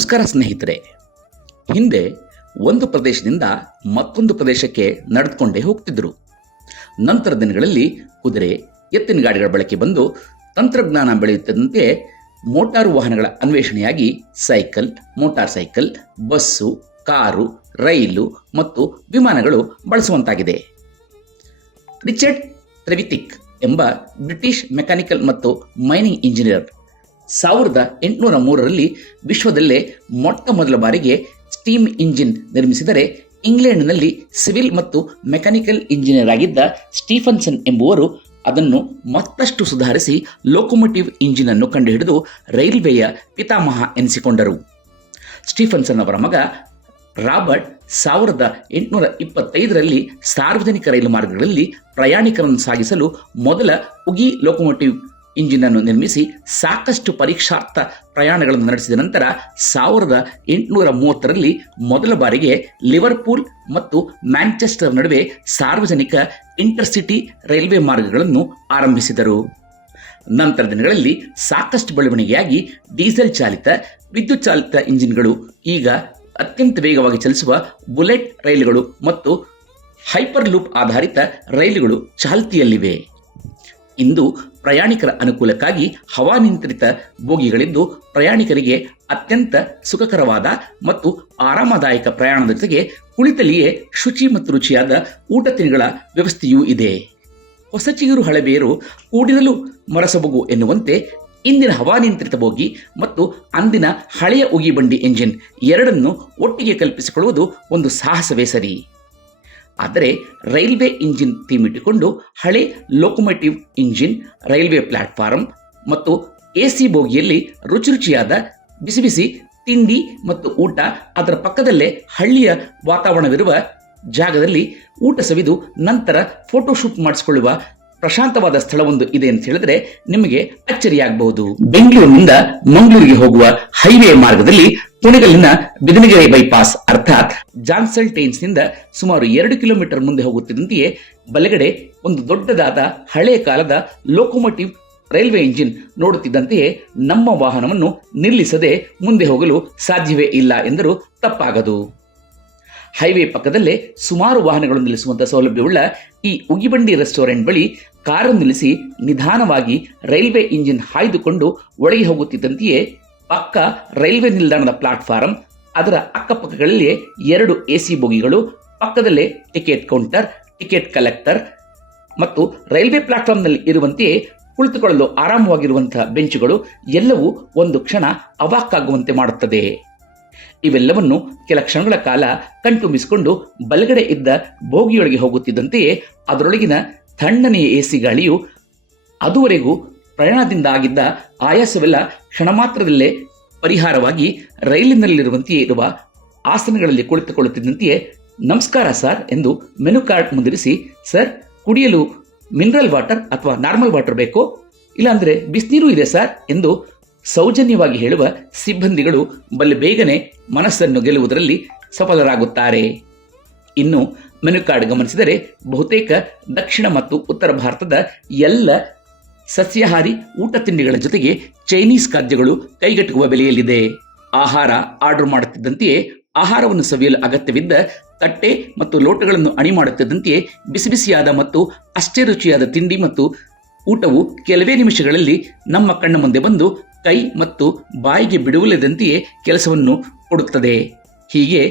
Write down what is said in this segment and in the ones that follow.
ನಮಸ್ಕಾರ ಸ್ನೇಹಿತರೆ. ಹಿಂದೆ ಒಂದು ಪ್ರದೇಶದಿಂದ ಮತ್ತೊಂದು ಪ್ರದೇಶಕ್ಕೆ ನಡೆದುಕೊಂಡೇ ಹೋಗ್ತಿದ್ರು. ನಂತರ ದಿನಗಳಲ್ಲಿ ಕುದುರೆ, ಎತ್ತಿನ ಗಾಡಿಗಳ ಬಳಕೆ ಬಂದು ತಂತ್ರಜ್ಞಾನ ಬೆಳೆಯುತ್ತಿದ್ದಂತೆ ಮೋಟಾರು ವಾಹನಗಳ ಅನ್ವೇಷಣೆಯಾಗಿ cycle, motorcycle, bus, car, rail ಮತ್ತು ವಿಮಾನಗಳು ಬಳಸುವಂತಾಗಿದೆ. ರಿಚರ್ಡ್ ಟ್ರೆವಿತಿಕ್ ಎಂಬ ಬ್ರಿಟಿಷ್ ಮೆಕ್ಯಾನಿಕಲ್ ಮತ್ತು ಮೈನಿಂಗ್ ಇಂಜಿನಿಯರ್ ಸಾವಿರದ ಎಂಟುನೂರ ಮೂರರಲ್ಲಿ ವಿಶ್ವದಲ್ಲೇ ಮೊಟ್ಟ ಮೊದಲ ಬಾರಿಗೆ ಸ್ಟೀಮ್ ಇಂಜಿನ್ ನಿರ್ಮಿಸಿದರೆ ಇಂಗ್ಲೆಂಡ್ನಲ್ಲಿ ಸಿವಿಲ್ ಮತ್ತು ಮೆಕ್ಯಾನಿಕಲ್ ಇಂಜಿನಿಯರ್ ಆಗಿದ್ದ ಸ್ಟೀಫನ್ಸನ್ ಎಂಬುವರು ಅದನ್ನು ಮತ್ತಷ್ಟು ಸುಧಾರಿಸಿ ಲೋಕೋಮೋಟಿವ್ ಇಂಜಿನ್ ಅನ್ನು ಕಂಡುಹಿಡಿದು ರೈಲ್ವೆಯ ಪಿತಾಮಹ ಎನಿಸಿಕೊಂಡರು. ಸ್ಟೀಫನ್ಸನ್ ಅವರ ಮಗ ರಾಬರ್ಟ್ ಸಾವಿರದ ಎಂಟುನೂರ ಇಪ್ಪತ್ತೈದರಲ್ಲಿ ಸಾರ್ವಜನಿಕ ರೈಲು ಮಾರ್ಗಗಳಲ್ಲಿ ಪ್ರಯಾಣಿಕರನ್ನು ಸಾಗಿಸಲು ಮೊದಲ ಉಗಿ ಲೋಕೋಮೋಟಿವ್ ಇಂಜಿನ್ ಅನ್ನು ನಿರ್ಮಿಸಿ ಸಾಕಷ್ಟು ಪರೀಕ್ಷಾರ್ಥ ಪ್ರಯಾಣಗಳನ್ನು ನಡೆಸಿದ ನಂತರ ಸಾವಿರದ ಎಂಟುನೂರ ಮೂವತ್ತರಲ್ಲಿ ಮೊದಲ ಬಾರಿಗೆ ಲಿವರ್ಪೂಲ್ ಮತ್ತು ಮ್ಯಾಂಚೆಸ್ಟರ್ ನಡುವೆ ಸಾರ್ವಜನಿಕ ಇಂಟರ್ಸಿಟಿ ರೈಲ್ವೆ ಮಾರ್ಗಗಳನ್ನು ಆರಂಭಿಸಿದರು. ನಂತರ ದಿನಗಳಲ್ಲಿ ಸಾಕಷ್ಟು ಬೆಳವಣಿಗೆಯಾಗಿ ಡೀಸೆಲ್ ಚಾಲಿತ, ವಿದ್ಯುತ್ ಚಾಲಿತ ಇಂಜಿನ್ಗಳು ಈಗ ಅತ್ಯಂತ ವೇಗವಾಗಿ ಚಲಿಸುವ ಬುಲೆಟ್ ರೈಲುಗಳು ಮತ್ತು ಹೈಪರ್ ಲೂಪ್ ಆಧಾರಿತ ರೈಲುಗಳು ಚಾಲ್ತಿಯಲ್ಲಿವೆ. ಇಂದು ಪ್ರಯಾಣಿಕರ ಅನುಕೂಲಕ್ಕಾಗಿ ಹವಾನಿಯಂತ್ರಿತ ಬೋಗಿಗಳಿದ್ದು ಪ್ರಯಾಣಿಕರಿಗೆ ಅತ್ಯಂತ ಸುಖಕರವಾದ ಮತ್ತು ಆರಾಮದಾಯಕ ಪ್ರಯಾಣದ ಜೊತೆಗೆ ಕುಳಿತಲ್ಲಿಯೇ ಶುಚಿ ಮತ್ತು ರುಚಿಯಾದ ಊಟ ತಿನಿಗಳ ವ್ಯವಸ್ಥೆಯೂ ಇದೆ. ಹೊಸ ಚಿಗುರು ಹಳೆಬೇರು ಕೂಡಿರಲು ಮರಸಬಗು ಎನ್ನುವಂತೆ ಇಂದಿನ ಹವಾನಿಯಂತ್ರಿತ ಬೋಗಿ ಮತ್ತು ಅಂದಿನ ಹಳೆಯ ಉಗಿಬಂಡಿ ಎಂಜಿನ್ ಎರಡನ್ನು ಒಟ್ಟಿಗೆ ಕಲ್ಪಿಸಿಕೊಳ್ಳುವುದು ಒಂದು ಸಾಹಸವೇ ಸರಿ. ಆದರೆ ರೈಲ್ವೆ ಇಂಜಿನ್ ಥೀಮ್ ಇಟ್ಟುಕೊಂಡು ಹಳೆ ಲೋಕೋಮೋಟಿವ್ ಇಂಜಿನ್ ರೈಲ್ವೆ ಪ್ಲಾಟ್ಫಾರ್ಮ್ ಮತ್ತು ಎ ಸಿ ಬೋಗಿಯಲ್ಲಿ ರುಚಿ ರುಚಿಯಾದ ಬಿಸಿ ಬಿಸಿ ತಿಂಡಿ ಮತ್ತು ಊಟ ಅದರ ಪಕ್ಕದಲ್ಲೇ ಹಳ್ಳಿಯ ವಾತಾವರಣವಿರುವ ಜಾಗದಲ್ಲಿ ಊಟ ಸವಿದು ನಂತರ ಫೋಟೋಶೂಟ್ ಮಾಡಿಸಿಕೊಳ್ಳುವ ಪ್ರಶಾಂತವಾದ ಸ್ಥಳವೊಂದು ಇದೆ ಅಂತ ಹೇಳಿದ್ರೆ ನಿಮಗೆ ಅಚ್ಚರಿಯಾಗಬಹುದು. ಬೆಂಗಳೂರಿನಿಂದ ಮಂಗಳೂರಿಗೆ ಹೋಗುವ ಹೈವೇ ಮಾರ್ಗದಲ್ಲಿ ಕುಣಿಗಲ್ಲಿನ ಬಿದನಗೆರೆ ಬೈಪಾಸ್ ಅರ್ಥಾತ್ ಜಾನ್ಸಲ್ ಟೈನ್ಸ್ನಿಂದ ಸುಮಾರು ಎರಡು ಕಿಲೋಮೀಟರ್ ಮುಂದೆ ಹೋಗುತ್ತಿದ್ದಂತೆಯೇ ಬಲಗಡೆ ಒಂದು ದೊಡ್ಡದಾದ ಹಳೆಯ ಕಾಲದ ಲೋಕೋಮೋಟಿವ್ ರೈಲ್ವೆ ಇಂಜಿನ್ ನೋಡುತ್ತಿದ್ದಂತೆಯೇ ನಮ್ಮ ವಾಹನವನ್ನು ನಿಲ್ಲಿಸದೆ ಮುಂದೆ ಹೋಗಲು ಸಾಧ್ಯವೇ ಇಲ್ಲ ಎಂದರೂ ತಪ್ಪಾಗದು. ಹೈವೇ ಪಕ್ಕದಲ್ಲೇ ಸುಮಾರು ವಾಹನಗಳು ನಿಲ್ಲಿಸುವಂತಹ ಸೌಲಭ್ಯವುಳ್ಳ ಈ ಉಗಿಬಂಡಿ ರೆಸ್ಟೋರೆಂಟ್ ಬಳಿ ಕಾರು ನಿಲ್ಲಿಸಿ ನಿಧಾನವಾಗಿ ರೈಲ್ವೆ ಇಂಜಿನ್ ಹಾಯ್ದುಕೊಂಡು ಒಳಗೆ ಹೋಗುತ್ತಿದ್ದಂತೆಯೇ ಪಕ್ಕ ರೈಲ್ವೆ ನಿಲ್ದಾಣದ ಪ್ಲಾಟ್ಫಾರಂ, ಅದರ ಅಕ್ಕಪಕ್ಕಗಳಲ್ಲಿ ಎರಡು ಎ ಸಿ ಬೋಗಿಗಳು, ಪಕ್ಕದಲ್ಲೇ ಟಿಕೆಟ್ ಕೌಂಟರ್, ಟಿಕೆಟ್ ಕಲೆಕ್ಟರ್ ಮತ್ತು ರೈಲ್ವೆ ಪ್ಲಾಟ್ಫಾರ್ಮ್ನಲ್ಲಿ ಇರುವಂತೆಯೇ ಕುಳಿತುಕೊಳ್ಳಲು ಆರಾಮವಾಗಿರುವಂತಹ ಬೆಂಚುಗಳು ಎಲ್ಲವೂ ಒಂದು ಕ್ಷಣ ಅವಾಕ್ಕಾಗುವಂತೆ ಮಾಡುತ್ತದೆ. ಇವೆಲ್ಲವನ್ನು ಕೆಲ ಕ್ಷಣಗಳ ಕಾಲ ಕಣ್ತುಂಬಿಸಿಕೊಂಡು ಬಲಗಡೆ ಇದ್ದ ಬೋಗಿಯೊಳಗೆ ಹೋಗುತ್ತಿದ್ದಂತೆಯೇ ಅದರೊಳಗಿನ ತಣ್ಣನೆಯ ಎಸಿ ಗಾಳಿಯು ಅದುವರೆಗೂ ಪ್ರಯಾಣದಿಂದ ಆಗಿದ್ದ ಆಯಾಸವೆಲ್ಲ ಕ್ಷಣ ಮಾತ್ರದಲ್ಲೇ ಪರಿಹಾರವಾಗಿ ರೈಲಿನಲ್ಲಿರುವಂತೆಯೇ ಇರುವ ಆಸನಗಳಲ್ಲಿ ಕುಳಿತುಕೊಳ್ಳುತ್ತಿದ್ದಂತೆಯೇ ನಮಸ್ಕಾರ ಸರ್ ಎಂದು ಮೆನು ಕಾರ್ಡ್ ಮುಂದಿರಿಸಿ, ಸರ್, ಕುಡಿಯಲು ಮಿನರಲ್ ವಾಟರ್ ಅಥವಾ ನಾರ್ಮಲ್ ವಾಟರ್ ಬೇಕೋ? ಇಲ್ಲಾಂದ್ರೆ ಬಿಸಿನೀರು ಇದೆ ಸರ್ ಎಂದು ಸೌಜನ್ಯವಾಗಿ ಹೇಳುವ ಸಿಬ್ಬಂದಿಗಳು ಬಲ್ಲಿ ಬೇಗನೆ ಮನಸ್ಸನ್ನು ಗೆಲ್ಲುವುದರಲ್ಲಿ ಸಫಲರಾಗುತ್ತಾರೆ. ಇನ್ನು ಮೆನು ಕಾರ್ಡ್ ಗಮನಿಸಿದರೆ ಬಹುತೇಕ ದಕ್ಷಿಣ ಮತ್ತು ಉತ್ತರ ಭಾರತದ ಎಲ್ಲ ಸಸ್ಯಾಹಾರಿ ಊಟ ತಿಂಡಿಗಳ ಜೊತೆಗೆ ಚೈನೀಸ್ ಖಾದ್ಯಗಳು ಕೈಗೆಟುಕುವ ಬೆಲೆಯಲ್ಲಿದೆ. ಆಹಾರ ಆರ್ಡರ್ ಮಾಡುತ್ತಿದ್ದಂತೆಯೇ ಆಹಾರವನ್ನು ಸವಿಯಲು ಅಗತ್ಯವಿದ್ದ ತಟ್ಟೆ ಮತ್ತು ಲೋಟಗಳನ್ನು ಅಣಿ ಮಾಡುತ್ತಿದ್ದಂತೆಯೇ ಬಿಸಿ ಬಿಸಿಯಾದ ಮತ್ತು ಅಷ್ಟೇ ರುಚಿಯಾದ ತಿಂಡಿ ಮತ್ತು ಊಟವು ಕೆಲವೇ ನಿಮಿಷಗಳಲ್ಲಿ ನಮ್ಮ ಕಣ್ಣ ಮುಂದೆ ಬಂದು ಕೈ ಮತ್ತು ಬಾಯಿಗೆ ಬಿಡುವಿಲ್ಲದಂತೆಯೇ ಕೆಲಸವನ್ನು ಕೊಡುತ್ತದೆ. ಹೀಗೆ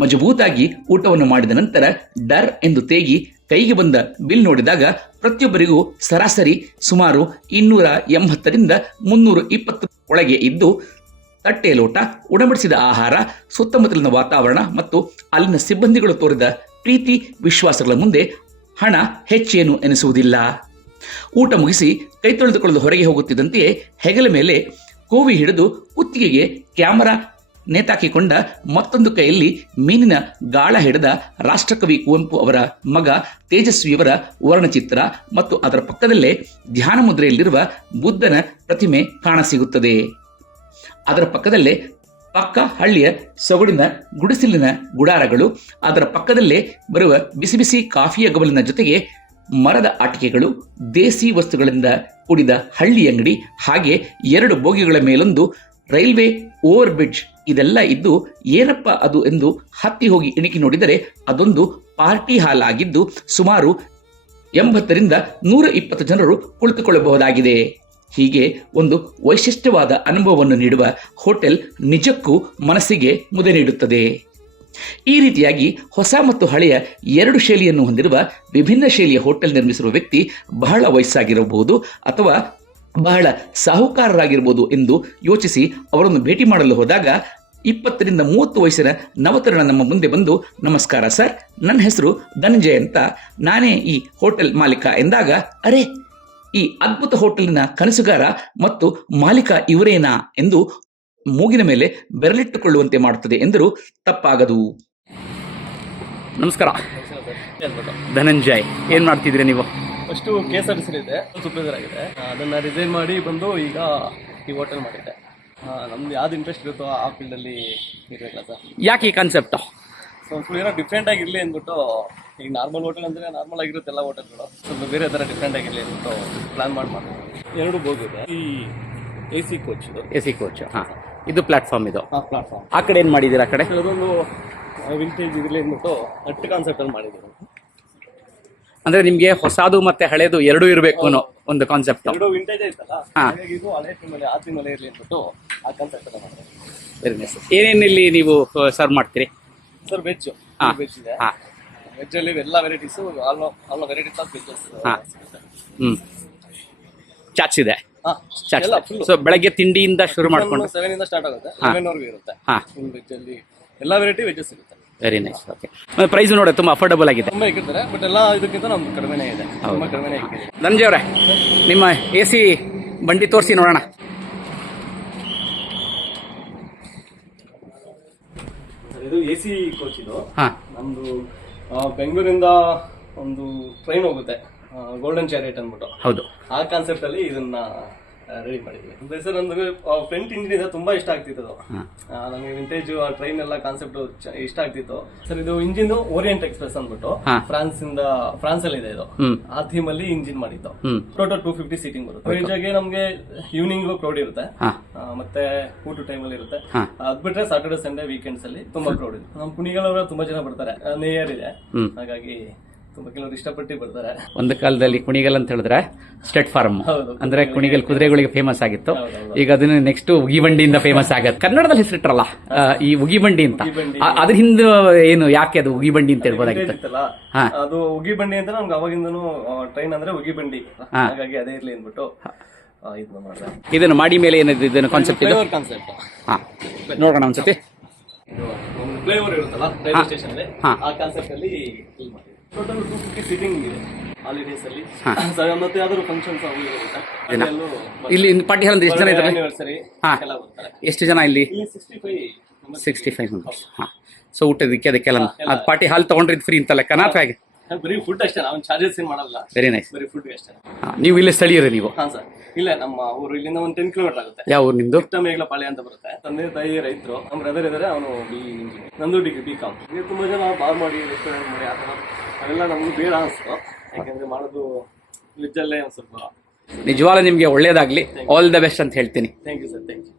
ಮಜಬೂತಾಗಿ ಊಟವನ್ನು ಮಾಡಿದ ನಂತರ ಡರ್ ಎಂದು ತೇಗಿ ಕೈಗೆ ಬಂದ ಬಿಲ್ ನೋಡಿದಾಗ ಪ್ರತಿಯೊಬ್ಬರಿಗೂ ಸರಾಸರಿ ಸುಮಾರು ಇನ್ನೂರ ಎಂಬತ್ತರಿಂದ ಮುನ್ನೂರ ಇಪ್ಪತ್ತು ಒಳಗೆ ಇದ್ದು ತಟ್ಟೆ ಲೋಟ ಉಣಬಡಿಸಿದ ಆಹಾರ, ಸುತ್ತಮುತ್ತಲಿನ ವಾತಾವರಣ ಮತ್ತು ಅಲ್ಲಿನ ಸಿಬ್ಬಂದಿಗಳು ತೋರಿದ ಪ್ರೀತಿ, ವಿಶ್ವಾಸಗಳ ಮುಂದೆ ಹಣ ಹೆಚ್ಚೇನು ಎನಿಸುವುದಿಲ್ಲ. ಊಟ ಮುಗಿಸಿ ಕೈ ತೊಳೆದುಕೊಳ್ಳಲು ಹೊರಗೆ ಹೋಗುತ್ತಿದ್ದಂತೆಯೇ ಹೆಗಲ ಮೇಲೆ ಕೋವಿ ಹಿಡಿದು ಕುತ್ತಿಗೆಗೆ ಕ್ಯಾಮರಾ ನೇತಾಕಿಕೊಂಡ ಮತ್ತೊಂದು ಕೈಯಲ್ಲಿ ಮೀನಿನ ಗಾಳ ಹಿಡಿದ ರಾಷ್ಟ್ರಕವಿ ಕುವೆಂಪು ಅವರ ಮಗ ತೇಜಸ್ವಿಯವರ ವರ್ಣಚಿತ್ರ ಮತ್ತು ಅದರ ಪಕ್ಕದಲ್ಲೇ ಧ್ಯಾನ ಮುದ್ರೆಯಲ್ಲಿರುವ ಬುದ್ಧನ ಪ್ರತಿಮೆ ಕಾಣಸಿಗುತ್ತದೆ ಅದರ ಪಕ್ಕದಲ್ಲೇ ಪಕ್ಕ ಹಳ್ಳಿಯ ಸೊಗಡಿನ ಗುಡಿಸಿಲಿನ ಗುಡಾರಗಳು, ಅದರ ಪಕ್ಕದಲ್ಲೇ ಬರುವ ಬಿಸಿ ಬಿಸಿ ಕಾಫಿಯ ಗಮಲಿನ ಜೊತೆಗೆ ಮರದ ಆಟಿಕೆಗಳು, ದೇಸಿ ವಸ್ತುಗಳಿಂದ ಕೂಡಿದ ಹಳ್ಳಿ ಅಂಗಡಿ, ಹಾಗೆ ಎರಡು ಬೋಗಿಗಳ ಮೇಲೊಂದು ರೈಲ್ವೆ ಓವರ್ ಬ್ರಿಡ್ಜ್ ಇದೆಲ್ಲ ಇದ್ದು ಏನಪ್ಪ ಅದು ಎಂದು ಹತ್ತಿ ಹೋಗಿ ಇಣುಕಿ ನೋಡಿದರೆ ಅದೊಂದು ಪಾರ್ಟಿ ಹಾಲ್ ಆಗಿದ್ದು ಸುಮಾರು ಎಂಬತ್ತರಿಂದ ನೂರ ಇಪ್ಪತ್ತು ಜನರು ಕುಳಿತುಕೊಳ್ಳಬಹುದಾಗಿದೆ. ಹೀಗೆ ಒಂದು ವೈಶಿಷ್ಟ್ಯವಾದ ಅನುಭವವನ್ನು ನೀಡುವ ಹೋಟೆಲ್ ನಿಜಕ್ಕೂ ಮನಸ್ಸಿಗೆ ಮುದೆ ನೀಡುತ್ತದೆ. ಈ ರೀತಿಯಾಗಿ ಹೊಸ ಮತ್ತು ಹಳೆಯ ಎರಡು ಶೈಲಿಯನ್ನು ಹೊಂದಿರುವ ವಿಭಿನ್ನ ಶೈಲಿಯ ಹೋಟೆಲ್ ನಿರ್ಮಿಸಿರುವ ವ್ಯಕ್ತಿ ಬಹಳ ವಯಸ್ಸಾಗಿರಬಹುದು ಅಥವಾ ಬಹಳ ಸಾಹುಕಾರರಾಗಿರ್ಬೋದು ಎಂದು ಯೋಚಿಸಿ ಅವರನ್ನು ಭೇಟಿ ಮಾಡಲು ಹೋದಾಗ ಇಪ್ಪತ್ತರಿಂದ ಮೂವತ್ತು ವಯಸ್ಸಿನ ನವತರಣ ನಮ್ಮ ಮುಂದೆ ಬಂದು, ನಮಸ್ಕಾರ ಸರ್, ನನ್ನ ಹೆಸರು ಧನಂಜಯ ಅಂತ. ನಾನೇ ಈ ಹೋಟೆಲ್ ಮಾಲೀಕ ಎಂದಾಗ, ಅರೆ, ಈ ಅದ್ಭುತ ಹೋಟೆಲಿನ ಕನಸುಗಾರ ಮತ್ತು ಮಾಲೀಕ ಇವರೇನಾ ಎಂದು ಮೂಗಿನ ಮೇಲೆ ಬೆರಳಿಟ್ಟುಕೊಳ್ಳುವಂತೆ ಮಾಡುತ್ತದೆ ಎಂದರು. ತಪ್ಪಾಗದು. ನಮಸ್ಕಾರ. ಧನಂಜಯ್, ಏನ್ ಮಾಡ್ತಿದ್ರಿ ನೀವು? First K S R T ಇದೆ ಸೂಪರ್ವೈಸರ್ ಆಗಿದೆ ಅದನ್ನ ರಿಸೈನ್ ಮಾಡಿ ಬಂದು ಈಗ ಈ ಹೋಟೆಲ್ ಮಾಡಿದ್ದೆ. ನಮ್ದು ಯಾವ್ದು ಇಂಟ್ರೆಸ್ಟ್ ಇರುತ್ತೋ ಆ ಫೀಲ್ಡಲ್ಲಿ ಇರಬೇಕಲ್ಲ ಸರ್. ಯಾಕೆ ಈ ಕಾನ್ಸೆಪ್ಟ್ ಸೊ ಫುಲ್ ಏನೋ ಡಿಫ್ರೆಂಟ್ ಆಗಿರ್ಲಿ ಅಂದ್ಬಿಟ್ಟು ಈಗ ನಾರ್ಮಲ್ ಹೋಟೆಲ್ ಅಂದ್ರೆ ನಾರ್ಮಲ್ ಆಗಿರುತ್ತೆ ಎಲ್ಲ ಹೋಟೆಲ್ಗಳು ಸ್ವಲ್ಪ ಬೇರೆ ಥರ ಡಿಫ್ರೆಂಟ್ ಆಗಿರ್ಲಿ ಅಂದ್ಬಿಟ್ಟು ಪ್ಲಾನ್ ಮಾಡಿ ಮಾಡ್ತೀವಿ ಎರಡು ಬೋಗಿದೆ ಈ ಎ ಸಿ ಕೋಚ್ ಇದು. ಎ ಸಿ ಕೋಚ್ ಹಾ. ಇದು ಪ್ಲಾಟ್ಫಾರ್ಮ್ ಇದು. ಆ ಪ್ಲಾಟ್ಫಾರ್ಮ್ ಆ ಕಡೆ ಏನ್ ಮಾಡಿದೀರಾ ಆ ಕಡೆ? ಅದೊಂದು ವಿಂಟೇಜ್ ಇರಲಿ ಅಂದ್ಬಿಟ್ಟು ಹಟ್ಟು ಕಾನ್ಸೆಪ್ಟಲ್ಲಿ ಮಾಡಿದ್ದೀವಿ. ಅಂದ್ರೆ ನಿಮ್ಗೆ ಹೊಸದು ಮತ್ತೆ ಹಳೇದು ಎರಡೂ ಇರಬೇಕು ಅನ್ನೋ ಒಂದು ಕಾನ್ಸೆಪ್ಟ್ ವೆರಿ ನೈಸ್ ಏನೇನು ಇಲ್ಲಿ ನೀವು ಸರ್ವ್ ಮಾಡ್ತೀರಿ? Sir veg. ವೆಜ್ ಇದೆ. ಹಾ. ವೆಜ್ ಅಲ್ಲಿ ಎಲ್ಲ varieties all all varieties of vegs. ಹ್ಮ್. ಚಾಟ್ಸ್ ಇದೆ? ಹಾ. ಚಾಟ್ಸ್ ಸೊ ಬೆಳಗ್ಗೆ ತಿಂಡಿಯಿಂದ ಶುರು ಮಾಡ್ಕೊಂಡು. ಸೆವೆನ್ ಇಂದ ಸ್ಟಾರ್ಟ್ ಆಗುತ್ತೆ. ಸೆವೆನ್ ಲೆವೆನ್ ಇರುತ್ತೆ. ವೆಜ್ ಅಲ್ಲಿ ಎಲ್ಲ ವೆರೈಟಿ ವೆಜಸ್ ಇರುತ್ತೆ ವೆರಿ ನೈಸ್ ಓಕೆ ಪ್ರೈಸ್ ನೋಡಿ ತುಂಬಾ ಅಫೋರ್ಡಬಲ್ ಆಗಿದೆ. ತುಂಬ ಇಕ್ಕಿರ್ತಾರೆ ಬಟ್ ಎಲ್ಲ ಇದಕ್ಕಿಂತ ನಮ್ದು ಕಡಿಮೆನೇ ಇದೆ. ತುಂಬಾ ಕಡಿಮೆನೇ ಇಕ್ಕಿದೆ ಧನಂಜಯ ಅವರೇ ನಿಮ್ಮ ಎ ಸಿ ಬಂಡಿ ತೋರಿಸಿ ನೋಡೋಣ. ಇದು ಎ ಸಿ ಕೋಚ್ ಇದು. ನಮ್ದು ಬೆಂಗಳೂರಿಂದ ಒಂದು ಟ್ರೈನ್ ಹೋಗುತ್ತೆ ಗೋಲ್ಡನ್ ಚಾರಿಯಟ್ ಅಂದ್ಬಿಟ್ಟು. ಹೌದು. ಆ ಕಾನ್ಸೆಪ್ಟ್ ಅಲ್ಲಿ ಇದನ್ನ ರೆಡಿ ಮಾಡಿದ್ವಿ. ಸರ್ ಅಂದ್ರೆ ಫ್ರಂಟ್ ಇಂಜಿನ್ ಇದೆ ತುಂಬಾ ಇಷ್ಟ ಆಗ್ತಿತ್ತು ಅದು. ನಮಗೆ ವಿಂಟೇಜ್ ಟ್ರೈನ್ ಎಲ್ಲ ಕಾನ್ಸೆಪ್ಟ್ ಇಷ್ಟ ಆಗ್ತಿತ್ತು. ಸರ್ ಇದು ಇಂಜಿನ್ ಓರಿಯಂಟ್ ಎಕ್ಸ್ಪ್ರೆಸ್ ಅಂದ್ಬಿಟ್ಟು. ಫ್ರಾನ್ಸ್ ಇಂದ ಫ್ರಾನ್ಸ್ ಅಲ್ಲಿ ಇದೆ. ಇದು ಆ ಥೀಮ್ ಅಲ್ಲಿ ಇಂಜಿನ್ ಮಾಡಿದ್ದು. ಟೋಟಲ್ ಟೂ ಫಿಫ್ಟಿ ಸೀಟಿಂಗ್ ಬರುತ್ತೆ. ವೆಜ್ ನಮ್ಗೆ ಈವ್ನಿಂಗ್ ಕ್ರೌಡ್ ಇರುತ್ತೆ. ಮತ್ತೆ ಊಟ ಟೈಮ್ ಅಲ್ಲಿ ಇರುತ್ತೆ. ಅದ್ ಬಿಟ್ರೆ ಸಾಟರ್ಡೆ ಸಂಡೇ ವೀಕೆಂಡ್ಸ್ ಅಲ್ಲಿ ತುಂಬಾ ಕ್ರೌಡ್ ಇದೆ ನಮ್ಮ ಪುಣಿಗಳವರ ತುಂಬಾ ಜನ ಬರ್ತಾರೆ. ನೇಯರ್ ಇದೆ. ಹಾಗಾಗಿ ತುಂಬಾ ಕೆಲವರು ಇಷ್ಟಪಟ್ಟು ಬರ್ತಾರೆ. ಒಂದು ಕಾಲದಲ್ಲಿ ಕುಣಿಗಲ್ ಅಂತ ಹೇಳಿದ್ರೆ ಸ್ಟೇಟ್ ಫಾರ್ಮ್ ಅಂದ್ರೆ ಕುಣಿಗಲ್ ಕುದುರೆಗಳಿಗೆ ಫೇಮಸ್ ಆಗಿತ್ತು. ಈಗ ಅದನ್ನ ನೆಕ್ಸ್ಟ್ ಉಗಿಬಂಡಿಯಿಂದ ಫೇಮಸ್ ಆಗತ್ತೆ. ಕನ್ನಡದಲ್ಲಿ ಹೆಸರಿಟ್ರಲ್ಲ ಈ ಉಗಿಬಂಡಿ ಅಂತ. ಅದ್ರ ಹಿಂದೆ ಏನು ಯಾಕೆ ಅದು ಉಗಿಬಂಡಿ ಅಂತ ಹೇಳ್ಬೋದಾಗಿತ್ತು. ಅದು ಉಗಿಬಂಡಿ ಅಂತ ನಮ್ಗೆ ಅವಾಗಿಂದನು ಟ್ರೈನ್ ಅಂದ್ರೆ ಉಗಿಬಂಡಿ. ಹಾಗಾಗಿ ಅದೇ ಇರ್ಲಿ ಅಂದ್ಬಿಟ್ಟು ಇದನ್ನ ಮಾಡಿ ಮೇಲೆ ಏನಿದೆ ಇದನ್ನು ಕಾನ್ಸೆಪ್ಟ್ ಇದು? ಕಾನ್ಸೆಪ್ಟ್ ಹಾ. ನೋಡೋಣ ಒಂದ್ಸತಿ. ಫ್ಲೇವರ್ ಇರುತ್ತಲ್ಲ ರೈಲ್ವೆ ಸ್ಟೇಷನ್. ಆ ಕಾನ್ಸೆಪ್ಟ್ ಅಲ್ಲಿ ಟೋಟಲ್ ಫಿಫ್ಟಿ ಸೀಟಿಂಗ್ ಇದೆ. ಹಾಲಿಡೇಸ್ ಅಲ್ಲಿ. ಸರ್, ಮತ್ತೆ ಯಾವ್ದಾದ್ರು ಫಂಕ್ಷನ್ಸ್? ಇಲ್ಲಿ ಪಾರ್ಟಿ ಹಾಲ್ ಎಷ್ಟು ಜನ ಇದ್ದಾರೆ? ಎಷ್ಟು ಜನ ಇಲ್ಲಿ? ಸಿಕ್ಸ್ಟಿ ಫೈವ್ ಮೆಂಬರ್ಸ್ ಹಾ. ಸೊ ಊಟದಕ್ಕೆ ಅದಕ್ಕೆಲ್ಲ ಅದು ಪಾರ್ಟಿ ಹಾಲ್ ತಗೊಂಡ್ರಿದ್ ಫ್ರೀ ಅಂತಲ್ಲ ಲೆಕ್ಕನಾ ಅಥವಾ ಹೇಗೆ? ಬರೀ ಫುಡ್ ಅಷ್ಟೇ ನಾವು ಚಾರ್ಜಸ್ ಏನ್ ಮಾಡಲ್ಲ. ವೆರಿ ನೈಸ್ ಬರೀ ಫುಡ್ ಅಷ್ಟೇ. ನೀವು ಇಲ್ಲಿ ಸ್ಥಳೀಯರು ನೀವು? ಹಾ ಸರ್ ಇಲ್ಲ ನಮ್ಮ ಊರು ಇಲ್ಲಿಂದ ಒಂದು ಟೆನ್ ಕಿಲೋಮೀಟರ್ ಆಗುತ್ತೆ. ಯಾವ ಊರು ನಿಮ್ದು? ಮೇಘಲ ಪಾಳ್ಯ ಅಂತ ಬರುತ್ತೆ. ತಂದೆ ತಾಯಿ ರೈತರು ನಮ್ಮ ಬ್ರದರ್ ಇದಾರೆ ಅವನು ಬಿ ನಂದು ಡಿಗ್ರಿ ಬಿ ಕಾಮ್ ನೀವು ತುಂಬಾ ಜನ ಬಾರ್ ಮಾಡಿ ರೆಸ್ಟೋರೆಂಟ್ ಮಾಡಿ ಆ ಥರ. ಅವೆಲ್ಲ ನಮ್ಗೆ ಬೇಡ ಅನಿಸ್ತು ಯಾಕಂದ್ರೆ ಮಾಡೋದು ನಿಜಲ್ಲೇ ಅಲ್ಲೇ ಒಂದು ಸ್ವಲ್ಪ ನಿಜವಾಗ್ಲೂ ನಿಮಗೆ ಒಳ್ಳೇದಾಗಲಿ. ಆಲ್ ದ ಬೆಸ್ಟ್ ಅಂತ ಹೇಳ್ತೀನಿ. Thank you sir thank you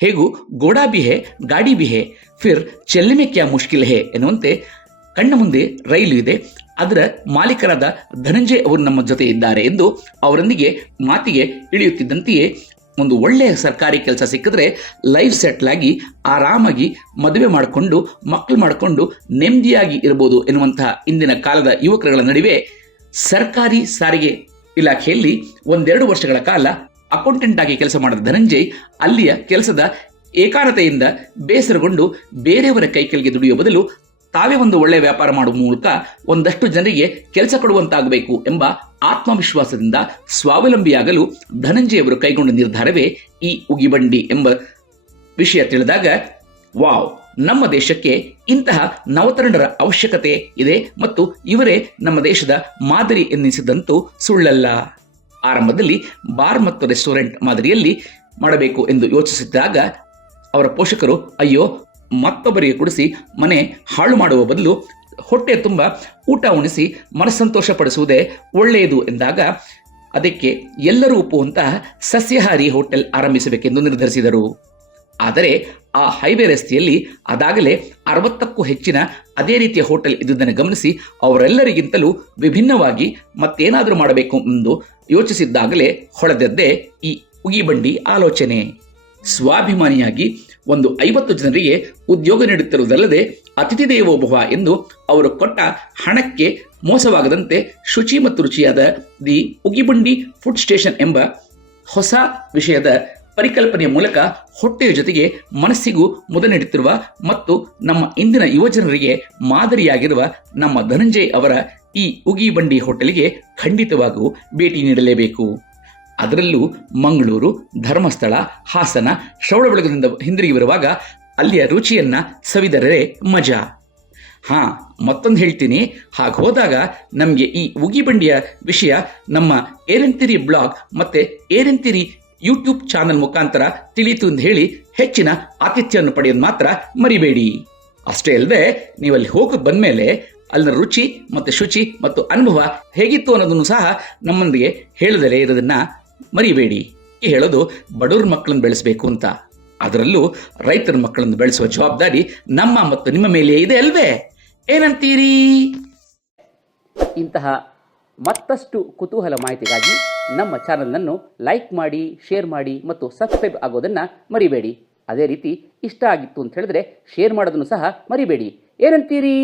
ಹೇಗೂ ಗೋಡಾ ಬಿ ಹೇ ಗಾಡಿ ಬಿ ಹೇ ಫಿರ್ ಚೆಲ್ಲಿಮೆ ಕ್ಯಾ ಮುಷ್ಕಿಲ್ ಹೇ ಎನ್ನುವಂತೆ ಕಣ್ಣ ಮುಂದೆ ರೈಲು ಇದೆ. ಅದರ ಮಾಲೀಕರಾದ ಧನಂಜಯ್ ಅವರು ನಮ್ಮ ಜೊತೆ ಇದ್ದಾರೆ ಎಂದು ಅವರೊಂದಿಗೆ ಮಾತಿಗೆ ಇಳಿಯುತ್ತಿದ್ದಂತೆಯೇ ಒಂದು ಒಳ್ಳೆಯ ಸರ್ಕಾರಿ ಕೆಲಸ ಸಿಕ್ಕಿದ್ರೆ ಲೈಫ್ ಸೆಟ್ಲಾಗಿ ಆರಾಮಾಗಿ ಮದುವೆ ಮಾಡಿಕೊಂಡು ಮಕ್ಕಳು ಮಾಡಿಕೊಂಡು ನೆಮ್ಮದಿಯಾಗಿ ಇರಬಹುದು ಎನ್ನುವಂತಹ ಇಂದಿನ ಕಾಲದ ಯುವಕರುಗಳ ನಡುವೆ ಸರ್ಕಾರಿ ಸಾರಿಗೆ ಇಲಾಖೆಯಲ್ಲಿ ಒಂದೆರಡು ವರ್ಷಗಳ ಕಾಲ ಅಕೌಂಟೆಂಟ್ ಆಗಿ ಕೆಲಸ ಮಾಡಿದ ಧನಂಜಯ್ ಅಲ್ಲಿಯ ಕೆಲಸದ ಏಕಾರತೆಯಿಂದ ಬೇಸರಗೊಂಡು ಬೇರೆಯವರ ಕೈಕೆಳಗೆ ದುಡಿಯುವ ಬದಲು ತಾವೇ ಒಂದು ಒಳ್ಳೆಯ ವ್ಯಾಪಾರ ಮಾಡುವ ಮೂಲಕ ಒಂದಷ್ಟು ಜನರಿಗೆ ಕೆಲಸ ಕೊಡುವಂತಾಗಬೇಕು ಎಂಬ ಆತ್ಮವಿಶ್ವಾಸದಿಂದ ಸ್ವಾವಲಂಬಿಯಾಗಲು ಧನಂಜಯವರು ಕೈಗೊಂಡ ನಿರ್ಧಾರವೇ ಈ ಉಗಿಬಂಡಿ ಎಂಬ ವಿಷಯ ತಿಳಿದಾಗ, ವಾವ್, ನಮ್ಮ ದೇಶಕ್ಕೆ ಇಂತಹ ನವತರಣರ ಅವಶ್ಯಕತೆ ಇದೆ ಮತ್ತು ಇವರೇ ನಮ್ಮ ದೇಶದ ಮಾದರಿ ಎನ್ನಿಸಿದಂತೂ ಸುಳ್ಳಲ್ಲ. ಆರಂಭದಲ್ಲಿ ಬಾರ್ ಮತ್ತು ರೆಸ್ಟೋರೆಂಟ್ ಮಾದರಿಯಲ್ಲಿ ಮಾಡಬೇಕು ಎಂದು ಯೋಚಿಸಿದ್ದಾಗ ಅವರ ಪೋಷಕರು, ಅಯ್ಯೋ, ಮತ್ತೊಬ್ಬರಿಗೆ ಕುಡಿಸಿ ಮನೆ ಹಾಳು ಮಾಡುವ ಬದಲು ಹೊಟ್ಟೆ ತುಂಬ ಊಟ ಉಣಿಸಿ ಮನಸ್ಸಂತೋಷ ಪಡಿಸುವುದೇ ಒಳ್ಳೆಯದು ಎಂದಾಗ ಅದಕ್ಕೆ ಎಲ್ಲರೂ ಒಪ್ಪುವಂತಹ ಸಸ್ಯಹಾರಿ ಹೋಟೆಲ್ ಆರಂಭಿಸಬೇಕೆಂದು ನಿರ್ಧರಿಸಿದರು. ಆದರೆ ಆ ಹೈವೇ ರಸ್ತೆಯಲ್ಲಿ ಅದಾಗಲೇ ಅರವತ್ತಕ್ಕೂ ಹೆಚ್ಚಿನ ಅದೇ ರೀತಿಯ ಹೋಟೆಲ್ ಇದ್ದುದನ್ನು ಗಮನಿಸಿ ಅವರೆಲ್ಲರಿಗಿಂತಲೂ ವಿಭಿನ್ನವಾಗಿ ಮತ್ತೇನಾದರೂ ಮಾಡಬೇಕು ಎಂದು ಯೋಚಿಸಿದ್ದಾಗಲೇ ಹೊಳೆದದ್ದೇ ಈ ಉಗಿಬಂಡಿ ಆಲೋಚನೆ. ಸ್ವಾಭಿಮಾನಿಯಾಗಿ ಒಂದು ಐವತ್ತು ಜನರಿಗೆ ಉದ್ಯೋಗ ನೀಡುತ್ತಿರುವುದಲ್ಲದೆ ಅತಿಥಿ ದೇವೋಭವ ಎಂದು ಅವರು ಕೊಟ್ಟ ಹಣಕ್ಕೆ ಮೋಸವಾಗದಂತೆ ಶುಚಿ ಮತ್ತು ರುಚಿಯಾದ ದಿ ಉಗಿಬಂಡಿ ಫುಡ್ ಸ್ಟೇಷನ್ ಎಂಬ ಹೊಸ ವಿಷಯದ ಪರಿಕಲ್ಪನೆಯ ಮೂಲಕ ಹೊಟ್ಟೆಯ ಜೊತೆಗೆ ಮನಸ್ಸಿಗೂ ಮುದ ನೀಡುತ್ತಿರುವ ಮತ್ತು ನಮ್ಮ ಇಂದಿನ ಯುವಜನರಿಗೆ ಮಾದರಿಯಾಗಿರುವ ನಮ್ಮ ಧನಂಜಯ್ ಅವರ ಈ ಉಗಿ ಬಂಡಿ ಹೋಟೆಲ್ಗೆ ಖಂಡಿತವಾಗೂ ಭೇಟಿ ನೀಡಲೇಬೇಕು. ಅದರಲ್ಲೂ ಮಂಗಳೂರು, ಧರ್ಮಸ್ಥಳ, ಹಾಸನ ಶ್ರವಣಬೆಳಗೊಳದಿಂದ ಹಿಂದಿರುಗಿ ಬರುವಾಗ ಅಲ್ಲಿಯ ರುಚಿಯನ್ನ ಸವಿದರೆ ಮಜಾ. ಹಾ, ಮತ್ತೊಂದು ಹೇಳ್ತೀನಿ. ಹಾಗೆ ಹೋದಾಗ ನಮಗೆ ಈ ಉಗಿಬಂಡಿಯ ವಿಷಯ ನಮ್ಮ ಏರೆಂತಿರಿ ಬ್ಲಾಗ್ ಮತ್ತೆ ಏರೆಂತಿರಿ ಯೂಟ್ಯೂಬ್ ಚಾನಲ್ ಮುಖಾಂತರ ತಿಳಿತು ಎಂದು ಹೇಳಿ ಹೆಚ್ಚಿನ ಆತಿಥ್ಯವನ್ನು ಪಡೆಯೋದು ಮಾತ್ರ ಮರಿಬೇಡಿ. ಅಷ್ಟೇ ಅಲ್ಲದೆ ನೀವು ಅಲ್ಲಿ ಹೋಗಿ ಬಂದಮೇಲೆ ಅಲ್ಲಿನ ರುಚಿ ಮತ್ತು ಶುಚಿ ಮತ್ತು ಅನುಭವ ಹೇಗಿತ್ತು ಅನ್ನೋದನ್ನು ಸಹ ನಮ್ಮೊಂದಿಗೆ ಹೇಳದಲೇ ಇರೋದನ್ನ ಮರಿಬೇಡಿ. ಹೇಳೋದು ಬಡವ್ರ ಮಕ್ಕಳನ್ನು ಬೆಳೆಸಬೇಕು ಅಂತ. ಅದರಲ್ಲೂ ರೈತರ ಮಕ್ಕಳನ್ನು ಬೆಳೆಸುವ ಜವಾಬ್ದಾರಿ ನಮ್ಮ ಮತ್ತು ನಿಮ್ಮ ಮೇಲೆ ಇದೆ ಅಲ್ವೇ? ಏನಂತೀರಿ? ಇಂತಹ ಮತ್ತಷ್ಟು ಕುತೂಹಲ ಮಾಹಿತಿಗಾಗಿ ನಮ್ಮ ಚಾನಲನ್ನು ಲೈಕ್ ಮಾಡಿ, ಶೇರ್ ಮಾಡಿ ಮತ್ತು ಸಬ್ಸ್ಕ್ರೈಬ್ ಆಗೋದನ್ನು ಮರಿಬೇಡಿ. ಅದೇ ರೀತಿ ಇಷ್ಟ ಆಗಿತ್ತು ಅಂತ ಹೇಳಿದ್ರೆ ಶೇರ್ ಮಾಡೋದನ್ನು ಸಹ ಮರಿಬೇಡಿ. ಏನಂತೀರಿ?